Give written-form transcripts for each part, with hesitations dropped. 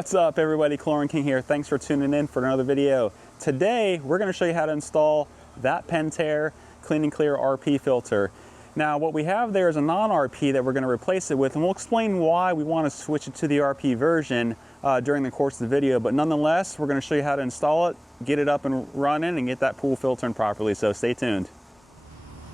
What's up everybody, Chlorine King here. Thanks for tuning in for another video. Today we're going to show you how to install that Pentair Clean and Clear RP filter. Now what we have there is a non-RP that we're going to replace it with, and we'll explain why we want to switch it to the RP version during the course of the video. But nonetheless, we're going to show you how to install it, get it up and running, and get that pool filtering properly, so stay tuned.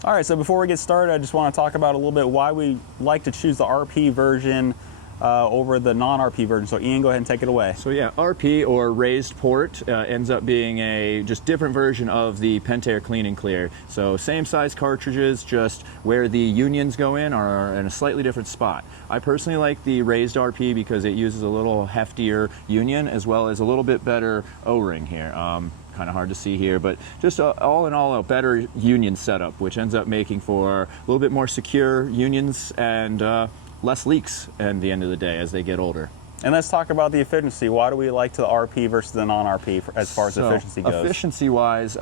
Alright, so before we get started, I just want to talk about a little bit why we like to choose the RP version over the non-RP version. So Ian, go ahead and take it away. So yeah, RP or raised port ends up being a just different version of the Pentair Clean and Clear. So same size cartridges, just where the unions go in are in a slightly different spot. I personally like the raised RP because it uses a little heftier union as well as a little bit better O-ring here. Kind of hard to see here, but just all in all a better union setup, which ends up making for a little bit more secure unions and less leaks at the end of the day as they get older. And let's talk about the efficiency. Why do we like the RP versus the non-RP as far as efficiency goes? Efficiency-wise,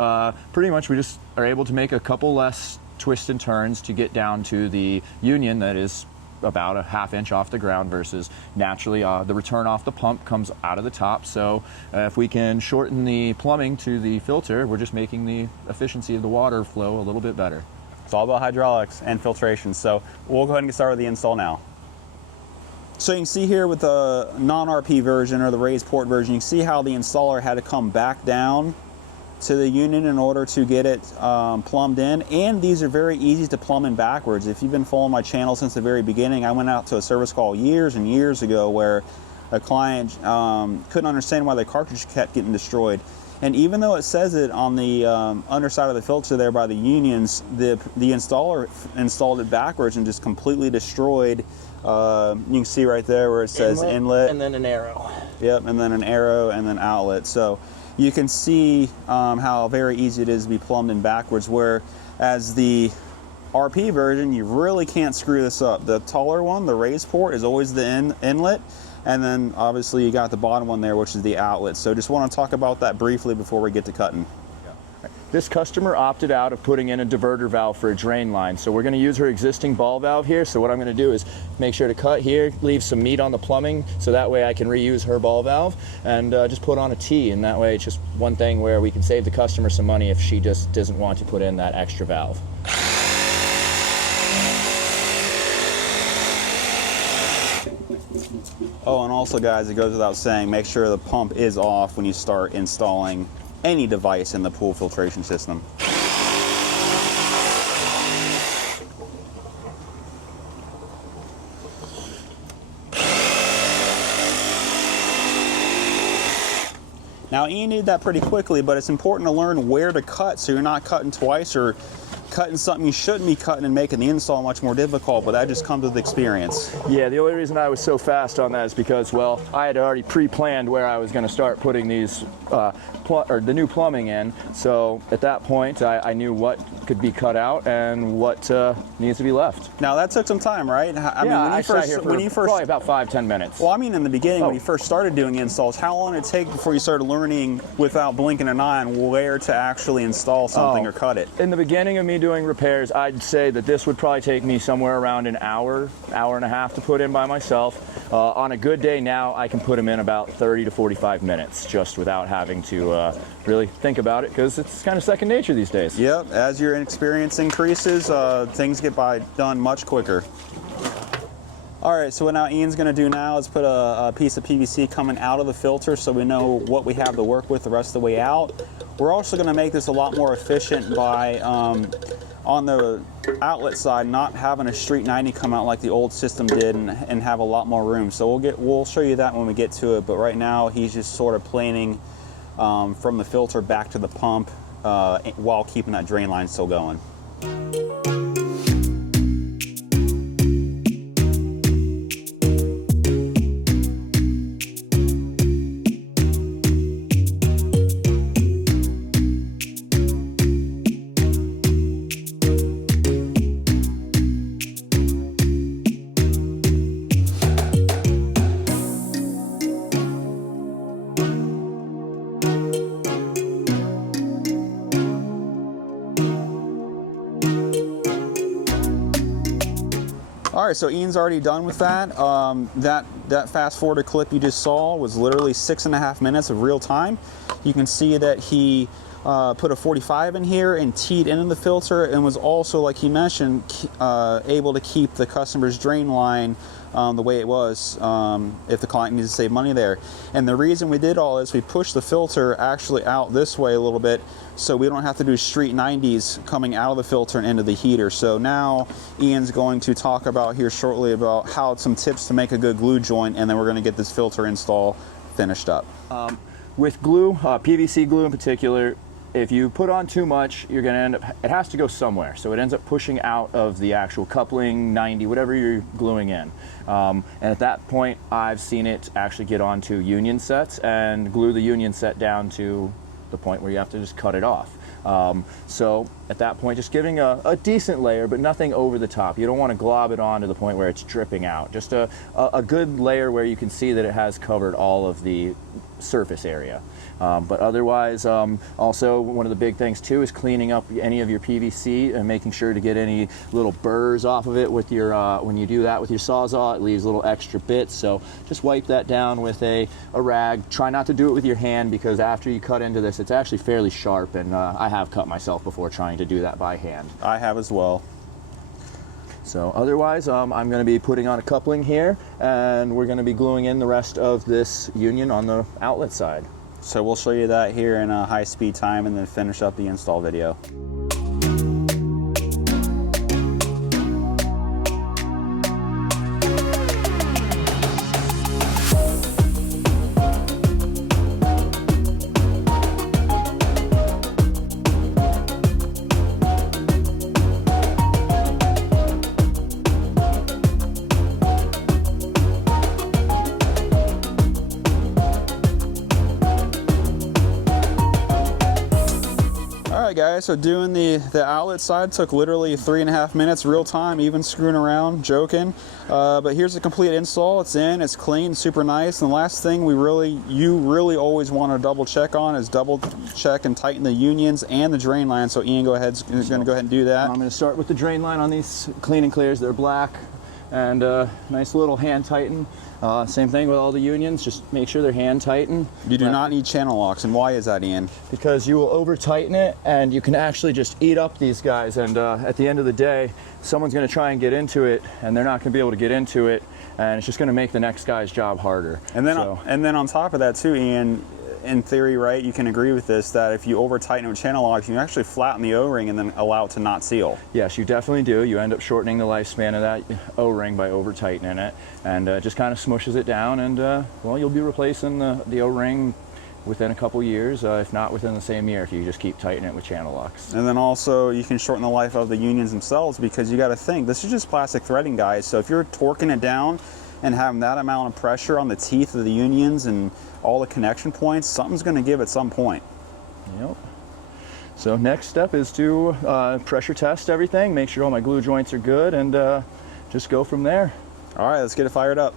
pretty much we just are able to make a couple less twists and turns to get down to the union that is about a ½ inch off the ground versus naturally the return off the pump comes out of the top. So if we can shorten the plumbing to the filter, we're just making the efficiency of the water flow a little bit better. It's all about hydraulics and filtration. So we'll go ahead and get started with the install now. So you can see here with the non-RP version or the raised port version, you can see how the installer had to come back down to the union in order to get it plumbed in. And these are very easy to plumb in backwards. If you've been following my channel since the very beginning, I went out to a service call years and years ago where a client couldn't understand why the cartridge kept getting destroyed. And even though it says it on the underside of the filter there by the unions, the installer installed it backwards and just completely destroyed. You can see right there where it says inlet. And then an arrow. Yep, and then an arrow and then outlet. So you can see how very easy it is to be plumbed in backwards, whereas the RP version, you really can't screw this up. The taller one, the raised port, is always the inlet. And then obviously you got the bottom one there, which is the outlet. So just want to talk about that briefly before we get to cutting. This customer opted out of putting in a diverter valve for a drain line. So we're going to use her existing ball valve here. So what I'm going to do is make sure to cut here, leave some meat on the plumbing so that way I can reuse her ball valve and just put on a T. And that way it's just one thing where we can save the customer some money if she just doesn't want to put in that extra valve. Oh, and also guys, it goes without saying, make sure the pump is off when you start installing any device in the pool filtration system. Now Ian did that pretty quickly, but it's important to learn where to cut so you're not cutting twice or cutting something you shouldn't be cutting and making the install much more difficult, but that just comes with experience. Yeah, the only reason I was so fast on that is because, well, I had already pre-planned where I was going to start putting these the new plumbing in. So at that point, I knew what could be cut out and what needs to be left. Now that took some time, right? I mean, when you first probably about 5-10 minutes. Well, I mean, in the beginning, when you first started doing installs, how long did it take before you started learning without blinking an eye on where to actually install something or cut it? In the beginning of me doing repairs, I'd say that this would probably take me somewhere around an hour and a half to put in by myself. On a good day now, I can put them in about 30 to 45 minutes just without having to really think about it, because it's kind of second nature these days. Yep, as your experience increases, things get done much quicker. All right, so what now Ian's going to do now is put a piece of PVC coming out of the filter so we know what we have to work with the rest of the way out. We're also going to make this a lot more efficient by, on the outlet side, not having a straight 90 come out like the old system did and have a lot more room. So we'll show you that when we get to it, but right now he's just sort of planing from the filter back to the pump while keeping that drain line still going. All right, so Ian's already done with that. That fast forwarded clip you just saw was literally 6.5 minutes of real time. You can see that he put a 45 in here and teed into the filter, and was also, like he mentioned, able to keep the customer's drain line the way it was if the client needs to save money there. And the reason we did all this, we pushed the filter actually out this way a little bit so we don't have to do street 90s coming out of the filter and into the heater. So now Ian's going to talk about here shortly about how some tips to make a good glue joint, and then we're going to get this filter install finished up. With glue, PVC glue in particular, if you put on too much, you're going to end up, it has to go somewhere. So it ends up pushing out of the actual coupling, 90, whatever you're gluing in. And at that point, I've seen it actually get onto union sets and glue the union set down to the point where you have to just cut it off. So at that point, just giving a decent layer, but nothing over the top. You don't want to glob it on to the point where it's dripping out. Just a good layer where you can see that it has covered all of the surface area. But otherwise, also one of the big things too is cleaning up any of your PVC and making sure to get any little burrs off of it with your, when you do that with your Sawzall, it leaves little extra bits. So just wipe that down with a rag. Try not to do it with your hand, because after you cut into this, it's actually fairly sharp, and I have cut myself before trying to do that by hand. I have as well. So otherwise, I'm going to be putting on a coupling here, and we're going to be gluing in the rest of this union on the outlet side. So we'll show you that here in a high-speed time and then finish up the install video. Alright guys, so doing the outlet side took literally 3.5 minutes real time, even screwing around, joking. But here's the complete install. It's in, it's clean, super nice. And the last thing you really always want to double check on is double check and tighten the unions and the drain line. So Ian is going to go ahead and do that. I'm going to start with the drain line on these clean and clears. They're black, and nice little hand tighten. Same thing with all the unions, just make sure they're hand tightened. You do not need channel locks, and why is that, Ian? Because you will over tighten it, and you can actually just eat up these guys, and at the end of the day, someone's going to try and get into it, and they're not going to be able to get into it, and it's just going to make the next guy's job harder. And then, on top of that too, Ian, in theory, right, you can agree with this, that if you over tighten it with channel locks, you can actually flatten the O-ring and then allow it to not seal. Yes, you definitely do. You end up shortening the lifespan of that O-ring by over tightening it, and just kind of smushes it down, and well, you'll be replacing the O-ring within a couple years, if not within the same year, if you just keep tightening it with channel locks. And then also you can shorten the life of the unions themselves, because you got to think, this is just plastic threading, guys. So if you're torquing it down and having that amount of pressure on the teeth of the unions and all the connection points, something's going to give at some point. Yep. So next step is to pressure test everything, make sure all my glue joints are good, and just go from there. All right, let's get it fired up.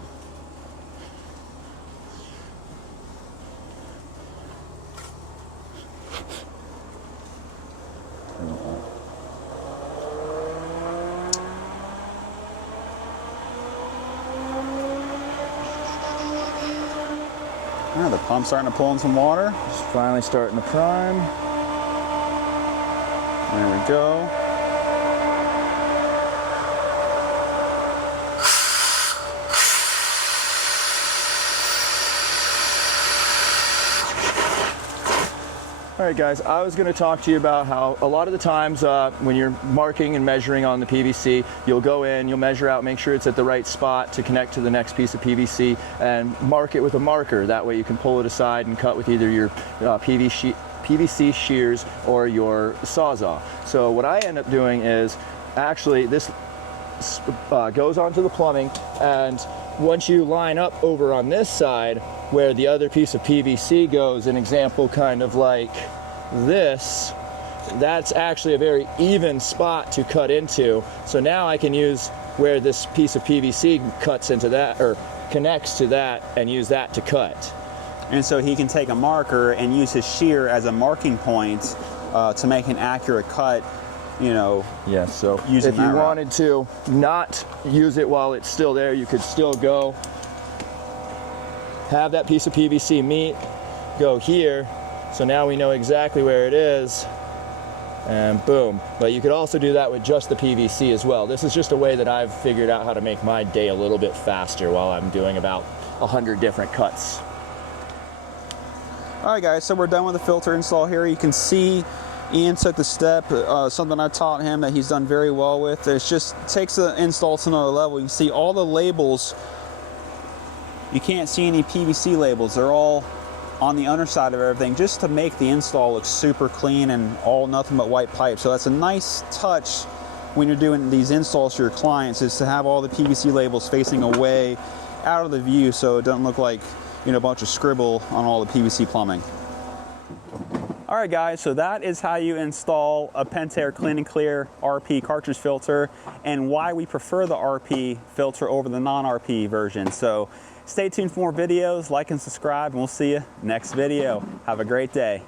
The pump's starting to pull in some water. Just finally starting to prime. There we go. All right guys, I was going to talk to you about how a lot of the times when you're marking and measuring on the PVC, you'll go in, you'll measure out, make sure it's at the right spot to connect to the next piece of PVC, and mark it with a marker. That way you can pull it aside and cut with either your PVC shears or your Sawzall. So what I end up doing is, actually this goes onto the plumbing, and once you line up over on this side where the other piece of PVC goes, an example kind of like this, that's actually a very even spot to cut into. So now I can use where this piece of PVC cuts into that, or connects to that, and use that to cut. And so he can take a marker and use his shear as a marking point to make an accurate cut you know, yeah, so using if you that route. wanted to not use it while it's still there, you could still go have that piece of PVC meet, go here, so now we know exactly where it is, and boom. But you could also do that with just the PVC as well. This is just a way that I've figured out how to make my day a little bit faster while I'm doing about 100 different cuts. All right, guys, so we're done with the filter install here. You can see Ian took the step, something I taught him that he's done very well with. It just takes the install to another level. You can see all the labels. You can't see any PVC labels. They're all on the underside of everything, just to make the install look super clean and all nothing but white pipe. So that's a nice touch when you're doing these installs for your clients, is to have all the PVC labels facing away out of the view, so it doesn't look like, you know, a bunch of scribble on all the PVC plumbing. All right, guys, so that is how you install a Pentair Clean and Clear RP cartridge filter, and why we prefer the RP filter over the non-RP version. So stay tuned for more videos, like and subscribe, and we'll see you next video. Have a great day.